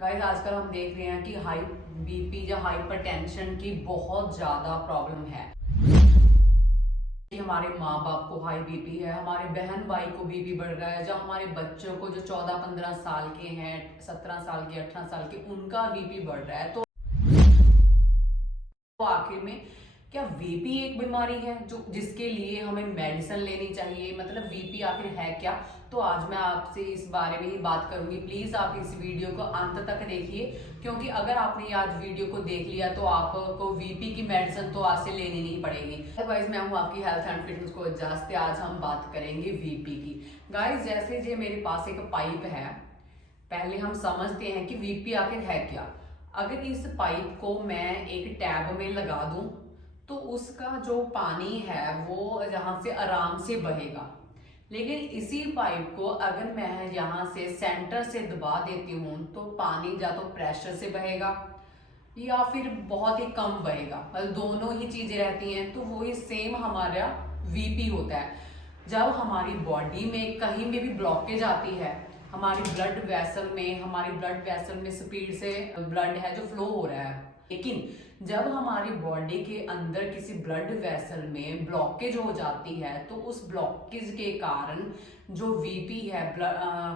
Guys आजकल हम देख रहे हैं कि हाई बीपी या हाइपरटेंशन की बहुत ज्यादा प्रॉब्लम है। हमारे माँ बाप को हाई बीपी है, हमारे बहन भाई को बीपी बढ़ रहा है, जो हमारे बच्चों को जो 14-15 साल के हैं, 17 साल के, 18 साल के, उनका बीपी बढ़ रहा है। तो आखिर में क्या वीपी एक बीमारी है जो जिसके लिए हमें मेडिसिन लेनी चाहिए? मतलब वीपी आखिर है क्या? तो आज मैं आपसे इस बारे में ही बात करूंगी। प्लीज आप इस वीडियो को अंत तक देखिए, क्योंकि अगर आपने आज वीडियो को देख लिया तो आपको वीपी की मेडिसिन तो आज से लेनी नहीं पड़ेगी। अदरवाइज मैं हूँ आपकी हेल्थ एंड फिटनेस कोच जास्ते। आज हम बात करेंगे वीपी की। गाइस जैसे जो मेरे पास एक पाइप है, पहले हम समझते हैं कि वीपी आखिर है क्या। अगर इस पाइप को मैं एक टैब में लगा दूं तो उसका जो पानी है वो यहाँ से आराम से बहेगा। लेकिन इसी पाइप को अगर मैं यहाँ से सेंटर से दबा देती हूँ तो पानी या तो प्रेशर से बहेगा या फिर बहुत ही कम बहेगा। मतलब दोनों ही चीजें रहती हैं। तो वही सेम हमारा वीपी होता है। जब हमारी बॉडी में कहीं में भी ब्लॉकेज आती है, हमारी ब्लड वेसल में स्पीड से ब्लड है जो फ्लो हो रहा है, लेकिन जब हमारी बॉडी के अंदर किसी ब्लड वेसल में ब्लॉकेज हो जाती है तो उस ब्लॉकेज के कारण जो वीपी है,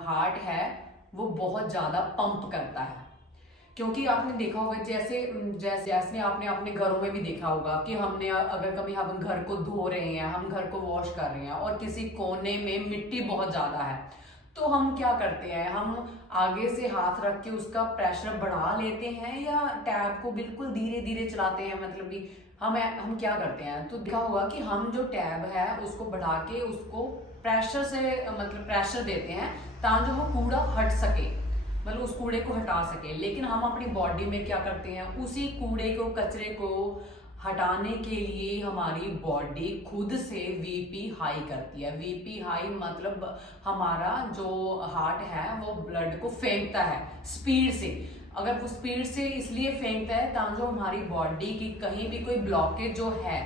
हार्ट है, वो बहुत ज्यादा पंप करता है। क्योंकि आपने देखा होगा जैसे जैसे जैसे आपने अपने घरों में भी देखा होगा कि हमने अगर कभी हम घर को धो रहे हैं, हम घर को वॉश कर रहे हैं और किसी कोने में मिट्टी बहुत ज्यादा है, तो हम क्या करते हैं, हम आगे से हाथ रख के उसका प्रेशर बढ़ा लेते हैं या टैप को बिल्कुल धीरे धीरे चलाते हैं। मतलब कि हम क्या करते हैं, तो देखा होगा कि हम जो टैब है उसको बढ़ा के उसको प्रेशर से मतलब प्रेशर देते हैं ताकि वो कूड़ा हट सके, मतलब उस कूड़े को हटा सके। लेकिन हम अपनी बॉडी में क्या करते हैं, उसी कूड़े को, कचरे को हटाने के लिए हमारी बॉडी खुद से वीपी हाई करती है। वीपी हाई मतलब हमारा जो हार्ट है वो ब्लड को फेंकता है स्पीड से। अगर वो स्पीड से इसलिए फेंकता है ताकि जो हमारी बॉडी की कहीं भी कोई ब्लॉकेज जो है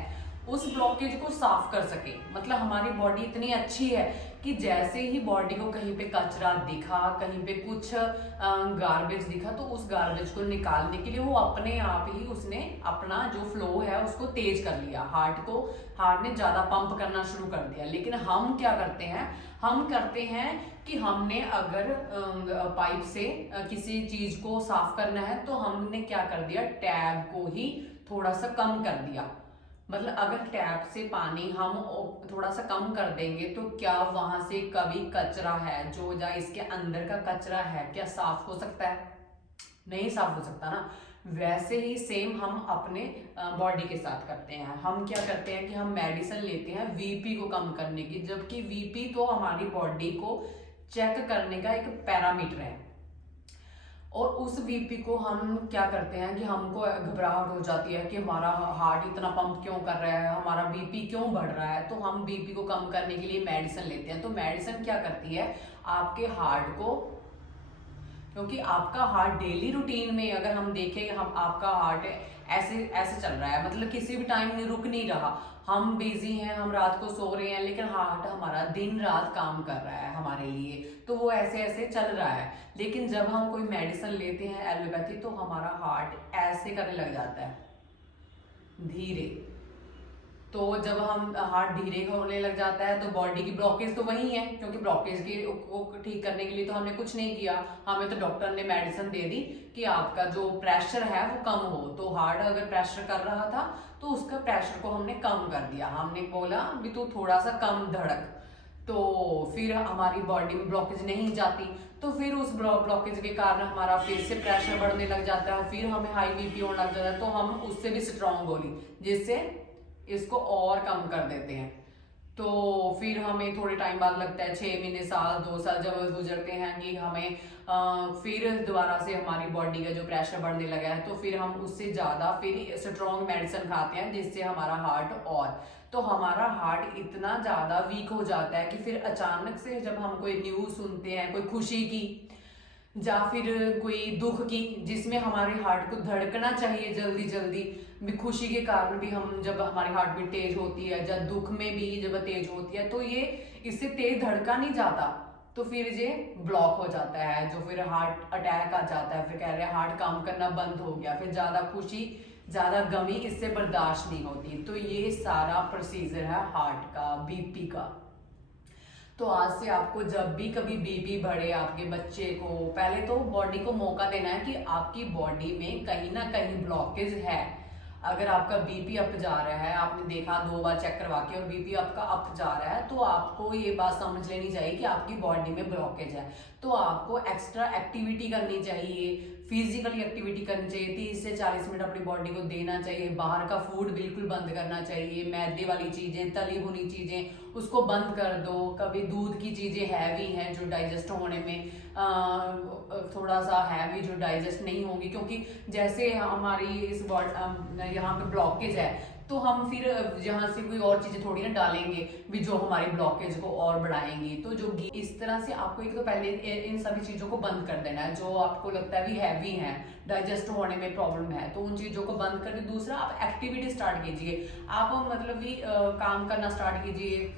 उस ब्लॉकेज को साफ कर सके। मतलब हमारी बॉडी इतनी अच्छी है कि जैसे ही बॉडी को कहीं पे कचरा दिखा, कहीं पे कुछ गार्बेज दिखा, तो उस गार्बेज को निकालने के लिए वो अपने आप ही उसने अपना जो फ्लो है उसको तेज कर लिया। हार्ट ने ज्यादा पंप करना शुरू कर दिया। लेकिन हम क्या करते हैं, हम करते हैं कि हमने अगर पाइप से किसी चीज को साफ करना है तो हमने क्या कर दिया, टैब को ही थोड़ा सा कम कर दिया। मतलब अगर टैप से पानी हम थोड़ा सा कम कर देंगे तो क्या वहां से कभी कचरा है जो या इसके अंदर का कचरा है क्या साफ हो सकता है? नहीं साफ हो सकता ना। वैसे ही सेम हम अपने बॉडी के साथ करते हैं। हम क्या करते हैं कि हम मेडिसिन लेते हैं वीपी को कम करने की, जबकि वीपी तो हमारी बॉडी को चेक करने का एक पैरामीटर है। और उस वीपी को हम क्या करते हैं कि हमको घबराहट हो जाती है कि हमारा हार्ट इतना पंप क्यों कर रहा है, हमारा बीपी क्यों बढ़ रहा है, तो हम बीपी को कम करने के लिए मेडिसिन लेते हैं। तो मेडिसिन क्या करती है, आपके हार्ट को, क्योंकि आपका हार्ट डेली रूटीन में अगर हम देखें, हम आपका हार्ट ऐसे ऐसे चल रहा है, मतलब किसी भी टाइम में रुक नहीं रहा। हम बिजी हैं, हम रात को सो रहे हैं, लेकिन हार्ट हमारा दिन रात काम कर रहा है हमारे लिए, तो वो ऐसे ऐसे चल रहा है। लेकिन जब हम कोई मेडिसिन लेते हैं एलोपैथी, तो हमारा हार्ट ऐसे करने लग जाता है धीरे। तो जब हम हार्ट धीरे होने लग जाता है तो बॉडी की ब्लॉकेज तो वही है, क्योंकि ब्लॉकेज को ठीक करने के लिए तो हमने कुछ नहीं किया, हमें तो डॉक्टर ने मेडिसिन दे दी कि आपका जो प्रेशर है वो कम हो। तो हार्ट अगर प्रेशर कर रहा था तो उसका प्रेशर को हमने कम कर दिया। हमने बोला भी तू थोड़ा सा कम धड़क, तो फिर हमारी बॉडी में ब्लॉकेज नहीं जाती, तो फिर उस ब्लॉकेज के कारण हमारा फिर से प्रेशर बढ़ने लग जाता है, फिर हमें हाई बीपी होने लग जाता है। तो हम उससे भी स्ट्रांग गोली जिससे इसको और कम कर देते हैं। तो फिर हमें थोड़े टाइम बाद लगता है, 6 महीने, साल, 2 साल जब गुजरते हैं कि हमें फिर दोबारा से हमारी बॉडी का जो प्रेशर बढ़ने लगा है, तो फिर हम उससे ज्यादा फिर स्ट्रॉन्ग मेडिसिन खाते हैं जिससे हमारा हार्ट, और तो हमारा हार्ट इतना ज्यादा वीक हो जाता है कि फिर अचानक से जब हम कोई न्यूज सुनते हैं, कोई खुशी की या फिर कोई दुख की, जिसमें हमारे हार्ट को धड़कना चाहिए जल्दी जल्दी, भी खुशी के कारण भी हम जब हमारी हार्ट बीट तेज होती है या दुख में भी जब तेज होती है तो ये इससे तेज धड़का नहीं जाता। तो फिर ये ब्लॉक हो जाता है, जो फिर हार्ट अटैक आ जाता है, फिर कह रहे हैं हार्ट काम करना बंद हो गया, फिर ज़्यादा खुशी ज़्यादा गमी इससे बर्दाश्त नहीं होती। तो ये सारा प्रोसीजर है हार्ट का, बीपी का। तो आज से आपको जब भी कभी बीपी बढ़े आपके बच्चे को, पहले तो बॉडी को मौका देना है कि आपकी बॉडी में कहीं ना कहीं ब्लॉकेज है। अगर आपका बीपी अप जा रहा है, आपने देखा 2 बार चेक करवा के और बीपी आपका अप जा रहा है, तो आपको ये बात समझ लेनी चाहिए कि आपकी बॉडी में ब्लॉकेज है। तो आपको एक्स्ट्रा एक्टिविटी करनी चाहिए, फिजिकली एक्टिविटी करनी चाहिए, 30 से 40 मिनट अपनी बॉडी को देना चाहिए। बाहर का फूड बिल्कुल बंद करना चाहिए, मैदे वाली चीजें, तली भुनी चीजें उसको बंद कर दो। कभी दूध की चीजें हैवी हैं जो डाइजेस्ट होने में थोड़ा सा हैवी, जो डाइजेस्ट नहीं होंगी, क्योंकि जैसे हमारी इस यहाँ पे ब्लॉकेज है तो हम फिर यहाँ से कोई और चीजें थोड़ी ना डालेंगे भी जो हमारी ब्लॉकेज को और बढ़ाएंगी। तो जो इस तरह से आपको एक तो पहले इन सभी चीजों को बंद कर देना है जो आपको लगता है भी हैवी है, डाइजेस्ट होने में प्रॉब्लम है, तो उन चीजों को बंद कर दे। दूसरा, आप एक्टिविटी स्टार्ट कीजिए, आप मतलब भी काम करना स्टार्ट कीजिए,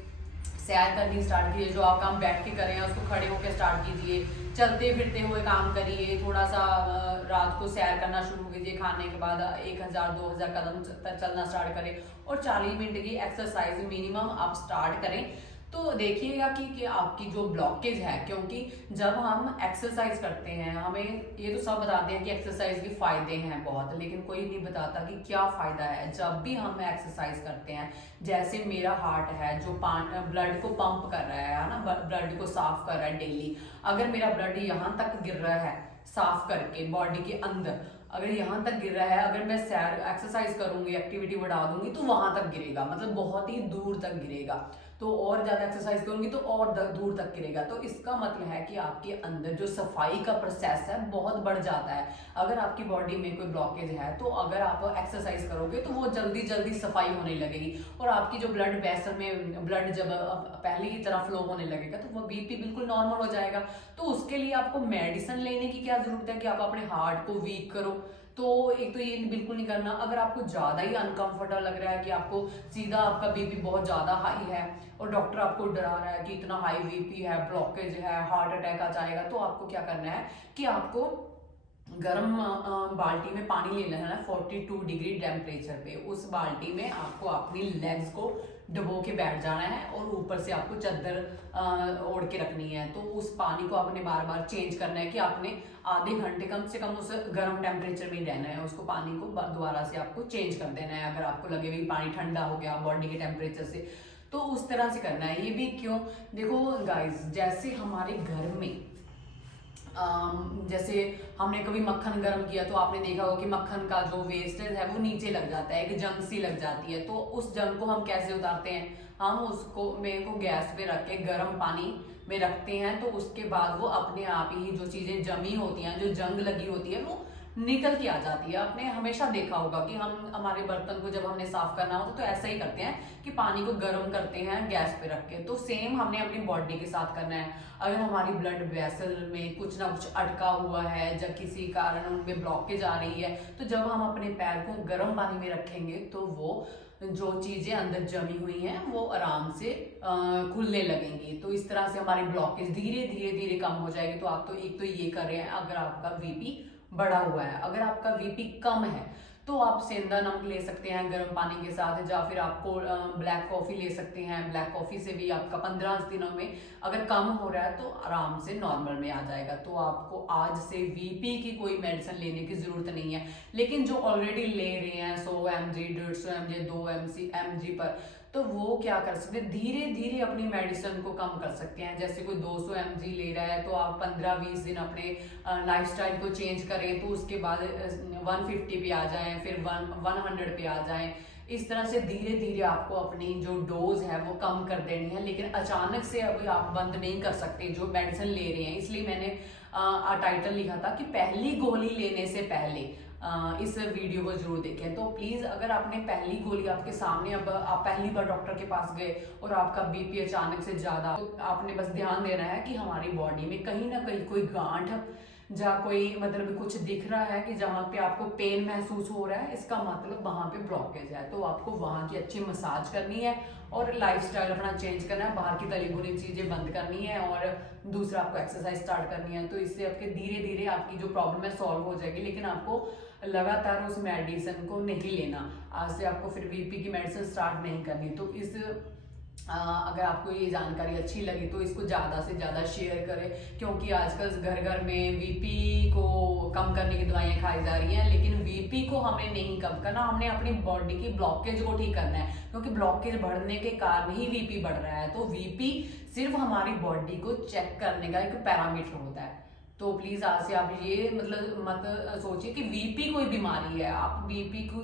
सैर करनी स्टार्ट कीजिए। जो आप काम बैठ के कर रहे हैं उसको खड़े होकर स्टार्ट कीजिए, चलते फिरते हुए काम करिए। थोड़ा सा रात को सैर करना शुरू कीजिए, खाने के बाद 1000-2000 कदम चलना स्टार्ट करें और 40 मिनट की एक्सरसाइज मिनिमम आप स्टार्ट करें। तो देखिएगा कि आपकी जो ब्लॉकेज है, क्योंकि जब हम एक्सरसाइज करते हैं, हमें ये तो सब बताते हैं कि एक्सरसाइज के फायदे हैं बहुत, लेकिन कोई नहीं बताता कि क्या फायदा है जब भी हम एक्सरसाइज करते हैं। जैसे मेरा हार्ट है जो ब्लड को पंप कर रहा है ना, ब्लड को साफ कर रहा है डेली। अगर मेरा ब्लड यहाँ तक गिर रहा है साफ करके बॉडी के अंदर, अगर यहाँ तक गिर रहा है, अगर मैं सैर एक्सरसाइज करूंगी, एक्टिविटी बढ़ा दूंगी तो वहां तक गिरेगा, मतलब बहुत ही दूर तक गिरेगा। तो और ज्यादा एक्सरसाइज करूंगी तो और दूर तक गिरेगा। तो इसका मतलब है कि आपके अंदर जो सफाई का प्रोसेस है बहुत बढ़ जाता है। अगर आपकी बॉडी में कोई ब्लॉकेज है तो अगर आप एक्सरसाइज करोगे तो वो जल्दी जल्दी सफाई होने लगेगी और आपकी जो ब्लड वेसल में ब्लड जब पहले की तरह फ्लो होने लगेगा तो वो बीपी बिल्कुल नॉर्मल हो जाएगा। तो उसके लिए आपको मेडिसिन लेने की क्या जरूरत है कि आप अपने हार्ट को वीक करो। तो एक तो ये बिल्कुल नहीं करना। अगर आपको ज्यादा ही अनकंफर्टेबल लग रहा है कि आपको सीधा आपका बीपी बहुत ज्यादा हाई है और डॉक्टर आपको डरा रहा है कि इतना हाई बीपी है, ब्लॉकेज है, हार्ट अटैक आ जाएगा, तो आपको क्या करना है कि आपको गर्म बाल्टी में पानी लेना है ना 42 डिग्री टेम्परेचर पे। उस बाल्टी में आपको अपनी लेग्स को डुबो के बैठ जाना है और ऊपर से आपको चादर ओढ़ के रखनी है। तो उस पानी को आपने बार बार चेंज करना है कि आपने आधे घंटे कम से कम उस गर्म टेम्परेचर में ही रहना है। उसको पानी को दोबारा से आपको चेंज कर देना है अगर आपको लगे भी पानी ठंडा हो गया बॉडी के टेम्परेचर से, तो उस तरह से करना है। ये भी क्यों, देखो गाइस, जैसे हमारे घर में जैसे हमने कभी मक्खन गर्म किया तो आपने देखा होगा कि मक्खन का जो वेस्टेज है वो नीचे लग जाता है, एक जंग सी लग जाती है। तो उस जंग को हम कैसे उतारते हैं, हम उसको मेरे को गैस पे रख के गर्म पानी में रखते हैं, तो उसके बाद वो अपने आप ही जो चीजें जमी होती हैं, जो जंग लगी होती है, वो निकल के आ जाती है। आपने हमेशा देखा होगा कि हम हमारे बर्तन को जब हमने साफ करना होता तो ऐसा ही करते हैं कि पानी को गर्म करते हैं गैस पे रख के। तो सेम हमने अपनी बॉडी के साथ करना है। अगर हमारी ब्लड वेसल में कुछ ना कुछ अटका हुआ है, जब किसी कारण उनमें ब्लॉकेज आ रही है, तो जब हम अपने पैर को गर्म पानी में रखेंगे तो वो जो चीजें अंदर जमी हुई हैं वो आराम से खुलने लगेंगी। तो इस तरह से हमारी ब्लॉकेज धीरे धीरे धीरे कम हो जाएगी। तो आप तो एक तो ये कर रहे हैं अगर आपका बीपी बढ़ा हुआ है। अगर आपका बीपी कम है तो आप सेंधा नमक ले सकते हैं गर्म पानी के साथ, या फिर आपको ब्लैक कॉफी ले सकते हैं। ब्लैक कॉफी से भी आपका 15 दिनों में अगर कम हो रहा है तो आराम से नॉर्मल में आ जाएगा। तो आपको आज से बीपी की कोई मेडिसिन लेने की जरूरत नहीं है। लेकिन जो ऑलरेडी ले रहे हैं 100 mg 150 mg 2 mg पर, तो वो क्या कर सकते हैं, धीरे धीरे अपनी मेडिसिन को कम कर सकते हैं। जैसे कोई 200 mg ले रहा है तो आप 15-20 दिन अपने लाइफस्टाइल को चेंज करें, तो उसके बाद 150 पे आ जाएं, फिर 100 पे आ जाएं। इस तरह से धीरे धीरे आपको अपनी जो डोज है वो कम कर देनी है। लेकिन अचानक से अभी आप बंद नहीं कर सकते जो मेडिसिन ले रहे हैं। इसलिए मैंने टाइटल लिखा था कि पहली गोली लेने से पहले इस वीडियो को जरूर देखें। तो प्लीज, अगर आपने पहली गोली आपके सामने, अब आप पहली बार डॉक्टर के पास गए और आपका बीपी अचानक से ज्यादा, तो आपने बस ध्यान देना है कि हमारी बॉडी में कहीं ना कहीं कोई गांठ जहाँ कोई मतलब कुछ दिख रहा है कि जहाँ पे आपको पेन महसूस हो रहा है, इसका मतलब वहाँ पे ब्लॉकेज है। तो आपको वहाँ की अच्छी मसाज करनी है और लाइफस्टाइल अपना चेंज करना है, बाहर की तली भुनी चीजें बंद करनी है और दूसरा आपको एक्सरसाइज स्टार्ट करनी है। तो इससे आपके धीरे धीरे आपकी जो प्रॉब्लम है सॉल्व हो जाएगी, लेकिन आपको लगातार उस मेडिसिन को नहीं लेना। आज से आपको फिर वीपी की मेडिसिन स्टार्ट नहीं करनी। तो इस अगर आपको ये जानकारी अच्छी लगी तो इसको ज़्यादा से ज़्यादा शेयर करें, क्योंकि आजकल घर घर में वीपी को कम करने की दवाइयाँ खाई जा रही हैं, लेकिन वीपी को हमें नहीं कम करना, हमने अपनी बॉडी की ब्लॉकेज को ठीक करना है, क्योंकि ब्लॉकेज बढ़ने के कारण ही वीपी बढ़ रहा है। तो वीपी सिर्फ हमारी बॉडी को चेक करने का एक पैरामीटर होता है। तो प्लीज आज से आप ये मतलब मत सोचिए कि वीपी कोई बीमारी है। आप वीपी को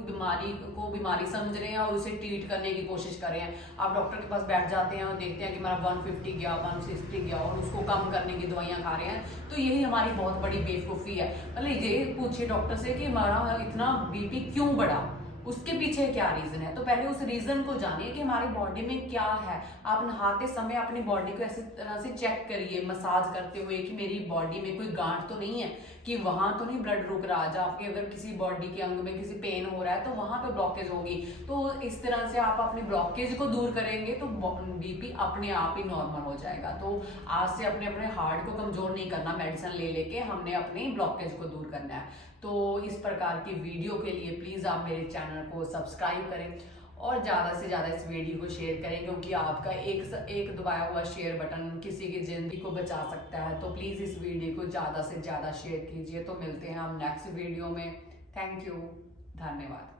बीमारी समझ रहे हैं और उसे ट्रीट करने की कोशिश कर रहे हैं। आप डॉक्टर के पास बैठ जाते हैं और देखते हैं कि मेरा 150 गया, 160 गया और उसको कम करने की दवाइयां खा रहे हैं। तो यही हमारी बहुत बड़ी बेवकूफ़ी है। मतलब ये पूछिए डॉक्टर से कि हमारा इतना बीपी क्यों बढ़ा, उसके पीछे क्या रीजन है। तो पहले उस रीजन को जानिए कि हमारी बॉडी में क्या है। आप नहाते समय अपनी बॉडी को ऐसी तरह से चेक करिए मसाज करते हुए कि मेरी बॉडी में कोई गांठ तो नहीं है, कि वहां तो नहीं ब्लड रुक रहा। आज आपके अगर किसी बॉडी के अंग में किसी पेन हो रहा है तो वहां पे ब्लॉकेज होगी। तो इस तरह से आप अपने ब्लॉकेज को दूर करेंगे तो बीपी अपने आप ही नॉर्मल हो जाएगा। तो आज से अपने अपने हार्ट को कमजोर नहीं करना मेडिसिन ले लेके, हमने अपनी ब्लॉकेज को दूर करना है। तो इस प्रकार की वीडियो के लिए प्लीज आप मेरे चैनल को सब्सक्राइब करें और ज़्यादा से ज़्यादा इस वीडियो को शेयर करें, क्योंकि आपका एक दबाया हुआ शेयर बटन किसी की जिंदगी को बचा सकता है। तो प्लीज़ इस वीडियो को ज़्यादा से ज़्यादा शेयर कीजिए। तो मिलते हैं हम नेक्स्ट वीडियो में। थैंक यू, धन्यवाद।